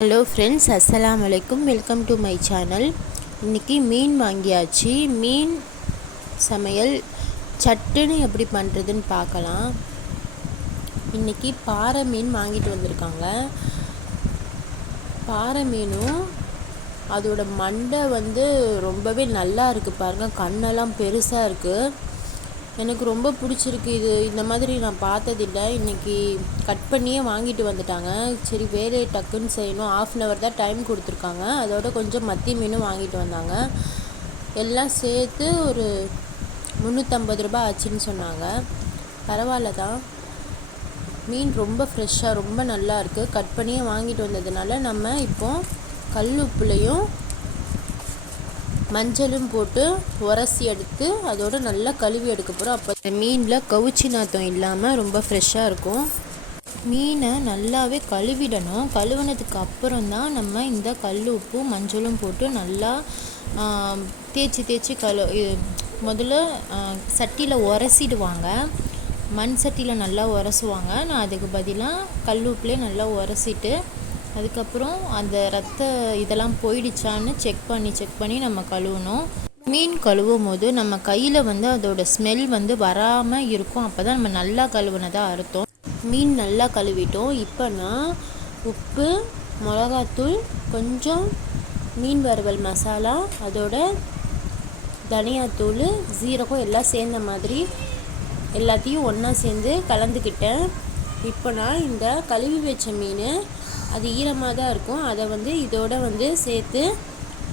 Hello friends, அஸ்ஸலாமு அலைக்கும். Welcome to my channel. இன்றைக்கி மீன் வாங்கியாச்சு. மீன் சமையல் சட்டுன்னு எப்படி பண்ணுறதுன்னு பார்க்கலாம். இன்றைக்கி பாறை மீன் வாங்கிட்டு வந்திருக்காங்க. பாறை மீனும் அதோட மண்டை ரொம்பவே நல்லா இருக்குது பாருங்கள். கண்ணெல்லாம் பெருசாக இருக்குது. எனக்கு ரொம்ப பிடிச்சிருக்கு. இந்த மாதிரி நான் பார்த்ததில்லை. இன்றைக்கி கட் பண்ணியே வாங்கிட்டு வந்துட்டாங்க. சரி, வேலையை டக்குன்னு செய்யணும். 1/2 hour தான் டைம் கொடுத்துருக்காங்க. அதோட கொஞ்சம் மத்தி மீனும் வாங்கிட்டு வந்தாங்க. எல்லாம் சேர்த்து ஒரு 350 ரூபாய் ஆச்சுன்னு சொன்னாங்க. பரவாயில்ல தான். மீன் ரொம்ப ஃப்ரெஷ்ஷாக ரொம்ப நல்லா இருக்குது. கட் பண்ணியே வாங்கிட்டு வந்ததுனால நம்ம இப்போது கல் உப்புலையும் மஞ்சளும் போட்டு உரசி எடுத்து அதோடு நல்லா கழுவி எடுக்க போகிறோம். அப்போ மீனில் கவுச்சி நாத்தம் இல்லாமல் ரொம்ப ஃப்ரெஷ்ஷாக இருக்கும். மீனை நல்லாவே கழுவிடணும். கழுவினதுக்கு அப்புறம் தான் நம்ம இந்த கல் உப்பு மஞ்சளும் போட்டு நல்லா தேய்ச்சி முதல்ல சட்டியில் உரசிடுவாங்க. மண் சட்டியில் நல்லா உரசுவாங்க. நான் அதுக்கு பதிலாக கல் உப்புலேயே நல்லா உரசிட்டு அதுக்கப்புறம் அந்த இதெல்லாம் போயிடுச்சான்னு செக் பண்ணி நம்ம கழுவணும். மீன் கழுவும் போது நம்ம கையில் அதோட ஸ்மெல் வராமல் இருக்கும். அப்போ தான் நம்ம நல்லா கழுவுனதாக அர்த்தம். மீன் நல்லா கழுவிட்டோம். இப்போ நான் உப்பு, மிளகாத்தூள், கொஞ்சம் மீன் வறுவல் மசாலா, அதோட தனியாத்தூள், ஜீரகம் எல்லாம் சேர்ந்த மாதிரி எல்லாத்தையும் ஒன்றா சேர்ந்து கலந்துக்கிட்டேன். இப்போ நான் இந்த கழுவி வச்ச மீன் அது ஈரமாக தான் இருக்கும். அதை இதோட சேர்த்து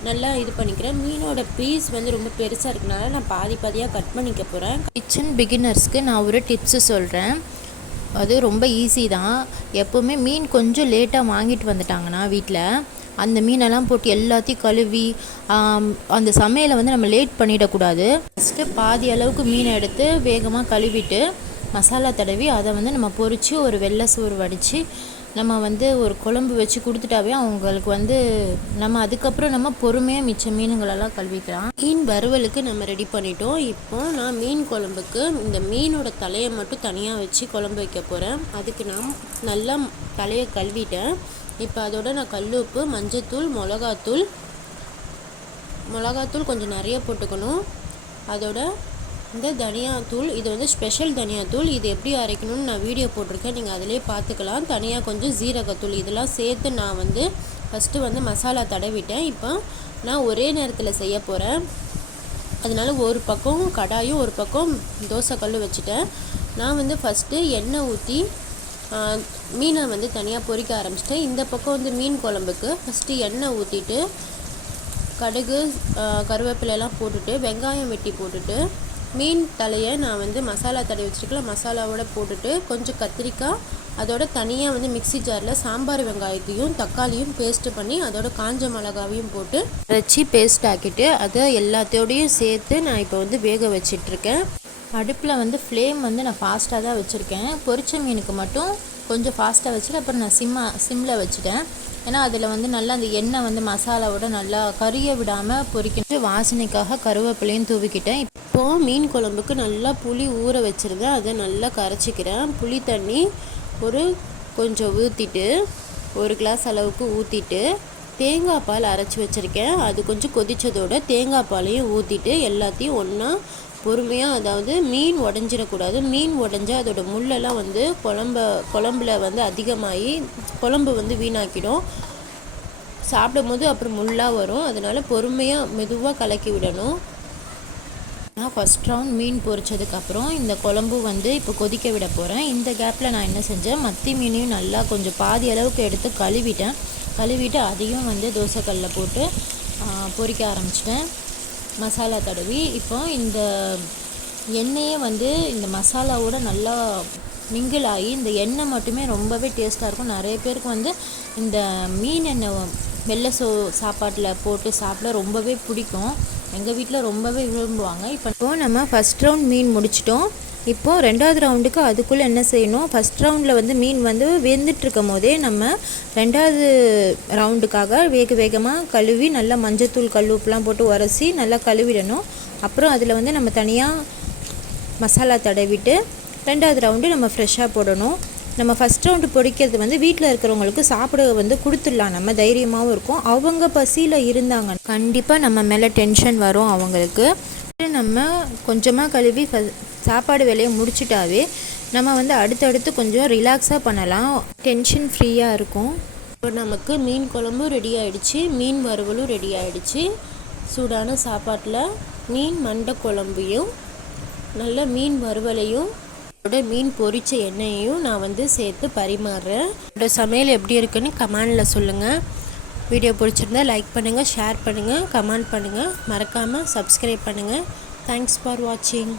நல்லா இது பண்ணிக்கிறேன். மீனோட பீஸ் ரொம்ப பெருசாக இருக்கனால நான் பாதியாக கட் பண்ணிக்க போகிறேன். கிச்சன் பிகினர்ஸ்க்கு நான் ஒரு டிப்ஸு சொல்கிறேன். அது ரொம்ப ஈஸி தான். எப்போவுமே மீன் கொஞ்சம் லேட்டாக வாங்கிட்டு வந்துட்டாங்கன்னா வீட்டில் அந்த மீனெல்லாம் போட்டு எல்லாத்தையும் கழுவி அந்த சமையலை நம்ம லேட் பண்ணிடக்கூடாது. ஃபஸ்ட்டு பாதி அளவுக்கு மீனை எடுத்து வேகமாக கழுவிட்டு மசாலா தடவி அதை நம்ம பொரித்து ஒரு வெள்ளை சோறு வடித்து நம்ம ஒரு குழம்பு வச்சு கொடுத்துட்டாவே அவங்களுக்கு நம்ம அதுக்கப்புறம் நம்ம பொறுமையாக மிச்ச மீனுங்களெல்லாம் கழுவிக்கலாம். மீன் வறுவலுக்கு நம்ம ரெடி பண்ணிட்டோம். இப்போ நான் மீன் குழம்புக்கு இந்த மீனோட தலையை மட்டும் தனியாக வச்சு குழம்பு வைக்க போகிறேன். அதுக்கு நான் நல்லா தலையை கழுவிட்டேன். இப்போ அதோட நான் கல் உப்பு, மஞ்சத்தூள், மிளகாத்தூள் கொஞ்சம் நிறைய போட்டுக்கணும். அதோட இந்த தனியாத்தூள், இது ஸ்பெஷல் தனியாத்தூள். இது எப்படி அரைக்கணும்னு நான் வீடியோ போட்டிருக்கேன், நீங்கள் அதிலே பார்த்துக்கலாம். தனியாக கொஞ்சம் ஜீரகத்தூள் இதெல்லாம் சேர்த்து நான் ஃபஸ்ட்டு மசாலா தடவிட்டேன். இப்போ நான் ஒரே நேரத்தில் செய்ய போகிறேன். அதனால் ஒரு பக்கம் கடாயும் ஒரு பக்கம் தோசைக்கல் வச்சுட்டேன். நான் ஃபஸ்ட்டு எண்ணெய் ஊற்றி மீனை தனியாக பொரிக்க ஆரம்பிச்சிட்டேன். இந்த பக்கம் மீன் குழம்புக்கு ஃபஸ்ட்டு எண்ணெய் ஊற்றிட்டு கடுகு, கருவேப்பிலெல்லாம் போட்டுட்டு வெங்காயம் வெட்டி போட்டுட்டு மீன் தலையை நான் மசாலா தடவி வச்சுருக்கேன். மசாலாவோட போட்டுட்டு கொஞ்சம் கத்திரிக்காய், அதோட தனியாக மிக்ஸி ஜாரில் சாம்பார் வெங்காயத்தையும் தக்காளியும் பேஸ்ட்டு பண்ணி அதோட காஞ்ச மிளகாவையும் போட்டு அரைச்சி பேஸ்ட் ஆக்கிட்டு அதை எல்லாத்தோடையும் சேர்த்து நான் இப்போ வேக வச்சிட்ருக்கேன். அடுப்பில் ஃப்ளேம் நான் ஃபாஸ்ட்டாக தான் வச்சுருக்கேன். பொரிச்ச மீனுக்கு மட்டும் கொஞ்சம் ஃபாஸ்ட்டாக வச்சுட்டு அப்புறம் நான் சிம்மில் வச்சுட்டேன். ஏன்னா அதில் நல்லா அந்த எண்ணெய் மசாலாவோட நல்லா கறிய விடாமல் பொரிக்கிட்டு வாசனைக்காக கருவேப்பிலையும் தூவிக்கிட்டேன். இப்போது மீன் குழம்புக்கு நல்லா புளி ஊற வச்சுருந்தேன். அதை நல்லா கரைச்சிக்கிறேன். புளி தண்ணி கொஞ்சம் ஊற்றிட்டு 1 கிளாஸ் அளவுக்கு ஊற்றிட்டு தேங்காய் பால் அரைச்சி வச்சுருக்கேன். அது கொஞ்சம் கொதித்ததோட தேங்காய் பாலையும் ஊற்றிட்டு எல்லாத்தையும் ஒன்றா பொறுமையாக, அதாவது மீன் உடஞ்சிடக்கூடாது. மீன் உடஞ்சால் அதோட முள்ளெல்லாம் குழம்புல அதிகமாகி குழம்பு வீணாக்கிடும். சாப்பிடும் போது அப்புறம் முள்ளாக வரும். அதனால் பொறுமையாக மெதுவாக கலக்கி விடணும். நான் ஃபஸ்ட் ரவுண்ட் மீன் பொரிச்சதுக்கப்புறம் இந்த குழம்பு இப்போ கொதிக்க விட போகிறேன். இந்த கேப்பில் நான் என்ன செஞ்சேன், மத்தி மீனையும் நல்லா கொஞ்சம் பாதி அளவுக்கு எடுத்து கழுவிட்டு அதையும் தோசைக்கல்லில் போட்டு பொரிக்க ஆரம்பிச்சிட்டேன் மசாலா தடவி. இப்போ இந்த எண்ணெயே இந்த மசாலாவோட நல்லா மிங்கிள் ஆகி இந்த எண்ணெய் மட்டுமே ரொம்பவே டேஸ்ட்டாக இருக்கும். நிறைய பேருக்கு இந்த மீன் எண்ணெய் வெள்ளை சாப்பாட்டில் போட்டு சாப்பிட ரொம்பவே பிடிக்கும். எங்கள் வீட்டில் ரொம்பவே விரும்புவாங்க. இப்போ நம்ம ஃபஸ்ட் ரவுண்ட் மீன் முடிச்சிட்டோம். இப்போது 2வது ரவுண்டுக்கு அதுக்குள்ளே என்ன செய்யணும், ஃபஸ்ட் ரவுண்டில் மீன் வெந்துட்டுருக்கும் போதே நம்ம 2வது ரவுண்டுக்காக வேகமாக கழுவி நல்லா மஞ்சத்தூள், கல் உப்புலாம் போட்டு உரசி நல்லா கழுவிடணும். அப்புறம் அதில் நம்ம தனியாக மசாலா தடவிட்டு 2வது ரவுண்டு நம்ம ஃப்ரெஷ்ஷாக போடணும். நம்ம ஃபஸ்ட் ரவுண்டு பொரிக்கிறது வந்து வீட்டில் இருக்கிறவங்களுக்கு சாப்பிட வந்து கொடுத்துடலாம், நம்ம தைரியமாகவும் இருக்கும். அவங்க பசியில் இருந்தாங்க கண்டிப்பாக நம்ம மேலே டென்ஷன் வரும் அவங்களுக்கு. நம்ம கொஞ்சமாக கழுவி சாப்பாடு வேலையை முடிச்சிட்டாவே நம்ம வந்து அடுத்தடுத்து கொஞ்சம் ரிலாக்ஸாக பண்ணலாம், டென்ஷன் ஃப்ரீயாக இருக்கும். இப்போ நமக்கு மீன் குழம்பும் ரெடி ஆகிடுச்சு, மீன் வறுவலும் ரெடி ஆகிடுச்சு. சூடான சாப்பாட்டில் மீன் மண்டை குழம்பையும் நல்ல மீன் வறுவலையும் மீன் பொரிச்ச எண்ணெயையும் நான் வந்து சேர்த்து பரிமாறுறேன். என்னோட சமையல் எப்படி இருக்குன்னு கமெண்டில் சொல்லுங்கள். வீடியோ பிடிச்சிருந்தா லைக் பண்ணுங்கள், ஷேர் பண்ணுங்கள், கமெண்ட் பண்ணுங்கள், மறக்காமல் சப்ஸ்கிரைப் பண்ணுங்கள். தேங்க்ஸ் ஃபார் வாட்சிங்.